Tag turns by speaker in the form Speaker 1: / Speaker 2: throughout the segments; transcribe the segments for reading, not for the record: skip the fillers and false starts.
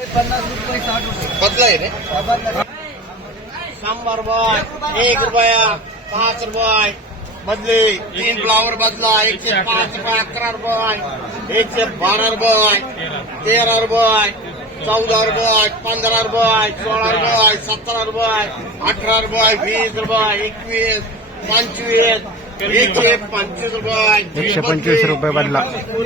Speaker 1: 50 रुपये 60 रुपये
Speaker 2: बदला आहे रे.
Speaker 1: बदला.
Speaker 2: 100 रुपये, 1 रुपया, 5 रुपये बदले. 3 फ्लावर बदला. 105 रुपये, 11 रुपये, 112 रुपये, 13 रुपये, 14 रुपये, 15 रुपये, 16 रुपये, 17 रुपये, 18 रुपये, 20 रुपये, 21, 25, 125 रुपये,
Speaker 3: 125 रुपये बदला.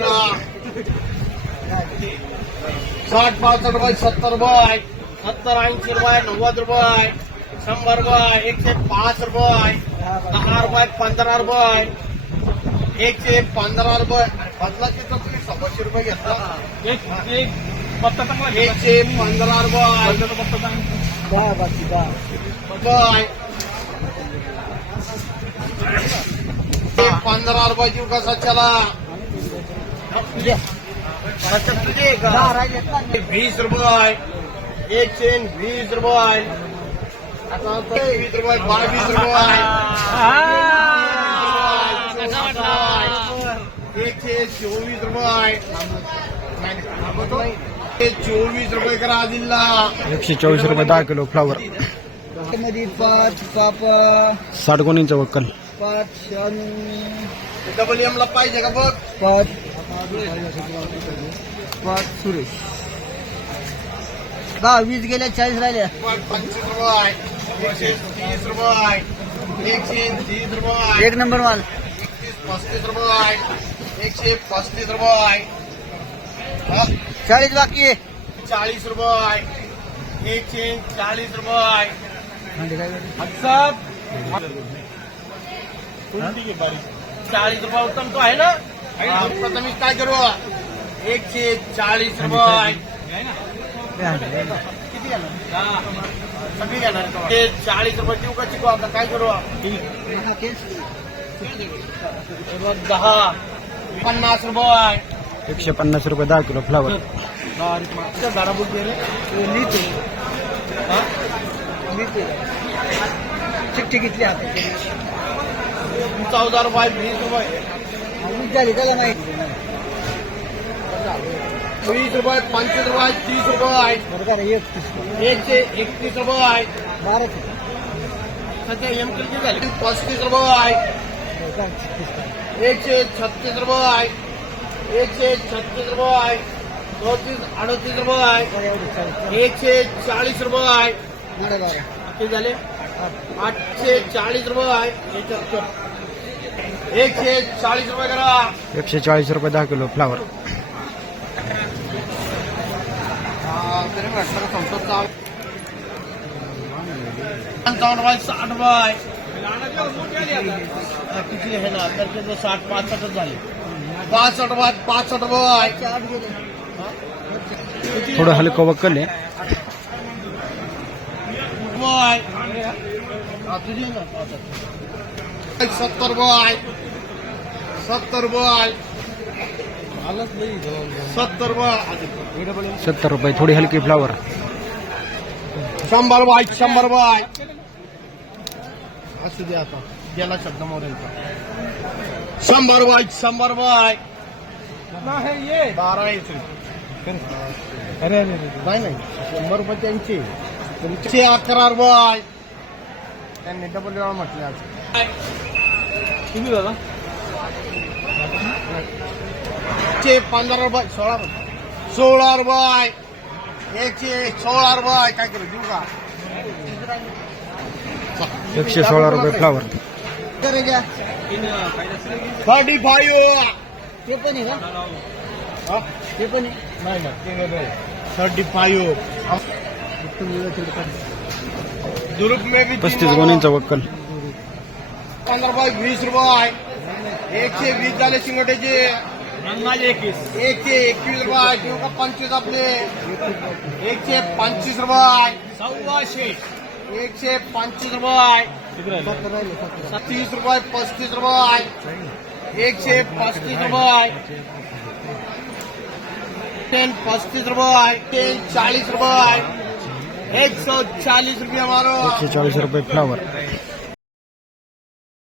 Speaker 2: 60, 65 रुपये, 70 रुपये, 70, 80 रुपये, 90 रुपये, 100 रुपये, 105 रुपये, 10 रुपये, 15 रुपये, 115 रुपये. बदला किती तुम्ही 100 रुपये घेतला. 115 रुपये. 15 रुपयाची कसा चला. 20 रुपये. 120 रुपये. 20 रुपये, 22 रुपये. 124 रुपये. 24 रुपये करा दिला.
Speaker 3: 124 रुपये 10 किलो फ्लावर.
Speaker 1: मध्ये 5 काप
Speaker 3: 60 गोणींचं वक्कल.
Speaker 1: 5
Speaker 2: डबल एमला पाहिजे का बघ.
Speaker 1: 5 सुरेश 20 गेल्या 40 राहिल्या.
Speaker 2: 25 रुपये. 130 रुपये. 130 रुपये.
Speaker 1: 1 नंबर माल.
Speaker 2: 35 रुपये. 135 रुपये.
Speaker 1: 40 बाकी आहे.
Speaker 2: 40 रुपये. 140 रुपये.
Speaker 1: सब
Speaker 2: 40 रुपये उत्तम तो आहे ना. प्रथम काय करू. 140 रुपये. किती घेणार. सगळी घेणार. 40 रुपये देऊ का चिकू. आता काय करू. 10, 50 रुपये.
Speaker 3: 150 रुपये 10 किलो फ्लावर.
Speaker 2: घराबूट गेले.
Speaker 1: चिठ्ठी घेतली आता
Speaker 2: 14 रुपये. 20 रुपये.
Speaker 1: झाली त्याला माहिती.
Speaker 2: 20 रुपये. 25 रुपये. 30 रुपये. 131 रुपये.
Speaker 1: 12
Speaker 2: सध्या एमकेल झाली. 35 रुपये. 136 रुपये. 136 रुपये. 38 रुपये. 140 रुपये. किती झाले. 840 रुपये. 140 रुपये करा.
Speaker 3: 140 रुपये 10 किलो फ्लावर.
Speaker 2: 55 रुपये. 60 रुपये. किती आहे ना. तर 60, 65 झाले. 65 रुपये. 65 रुपये.
Speaker 3: थोडं हलकं वक्कल आहे.
Speaker 2: तुझी ना 70 रुपये. 70 रुपये. 70 रुपये.
Speaker 3: 70 रुपये थोडी हलकी फ्लावर.
Speaker 2: 100 रुपये. 100 रुपये. असू दे आता गेला शब्द मोरेंचा. 100 रुपये. 100 रुपये. 12 येतो.
Speaker 1: अरे
Speaker 2: नाही 100 रुपये त्यांचे. तुमचे 11 रुपये. त्यांनी डबल वेळा म्हटले आज. किती झाला. 15 रुपये. 16 रुपये. 16 रुपये. 116 रुपये. काय करू देऊ का.
Speaker 3: 116 रुपये फ्लावर.
Speaker 2: 35.
Speaker 1: ते पण आहे का. ते पण आहे.
Speaker 2: नाही 35. दुरुप में भी
Speaker 3: 35 गोणींचं वक्कल.
Speaker 2: 15 रुपये. 20 रुपये. 120 झाले शिंगोट्याचे. 121 रुपये. देऊ का 25 आपले. 125 रुपये. 125 रुपये. 30 रुपये. 35 रुपये. 135 रुपये. 35 रुपये. 40 रुपये. 140 रुपये मारो.
Speaker 3: 140 रुपये फ्लावर.